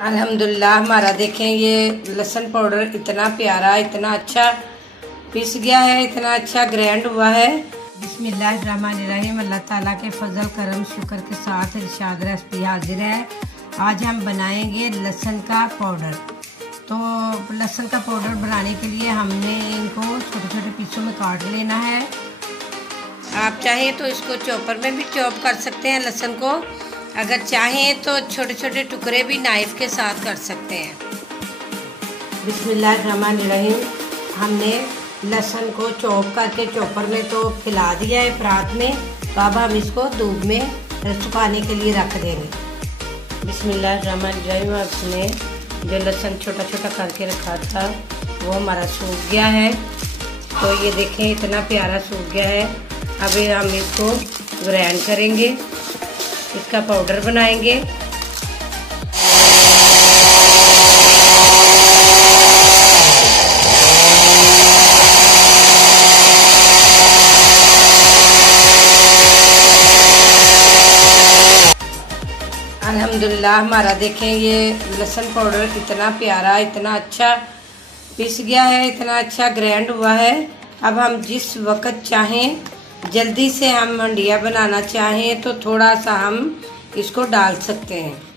अल्हम्दुलिल्लाह हमारा देखें ये लहसुन पाउडर इतना प्यारा, इतना अच्छा पिस गया है, इतना अच्छा ग्राइंड हुआ है। बिस्मिल्लाहिर्रहमानिर्रहीम। अल्लाह ताला के फजल करम शुक्र के साथ इरशाद रेसिपी हाजिर है। आज हम बनाएंगे लहसुन का पाउडर। तो लहसुन का पाउडर बनाने के लिए हमने इनको छोटे छोटे पीसों में काट लेना है। आप चाहें तो इसको चॉपर में भी चॉप कर सकते हैं लहसुन को, अगर चाहें तो छोटे छोटे टुकड़े भी नाइफ के साथ कर सकते हैं। बिस्मिल्लाहिर्रहमानिर्रहीम। हमने लहसुन को चॉप करके चॉपर में तो फैला दिया है परात में, तो अब हम इसको धूप में सुखाने के लिए रख देंगे। बिस्मिल्लाहिर्रहमानिर्रहीम। आपने जो लहसुन छोटा छोटा करके रखा था वो हमारा सूख गया है। तो ये देखें इतना प्यारा सूख गया है। अभी हम इसको ग्राइंड करेंगे, इसका पाउडर बनाएंगे। अल्हम्दुलिल्लाह हमारा देखें ये लहसुन पाउडर इतना प्यारा, इतना अच्छा पिस गया है, इतना अच्छा ग्राइंड हुआ है। अब हम जिस वक्त चाहें, जल्दी से हम हंडिया बनाना चाहें तो थोड़ा सा हम इसको डाल सकते हैं।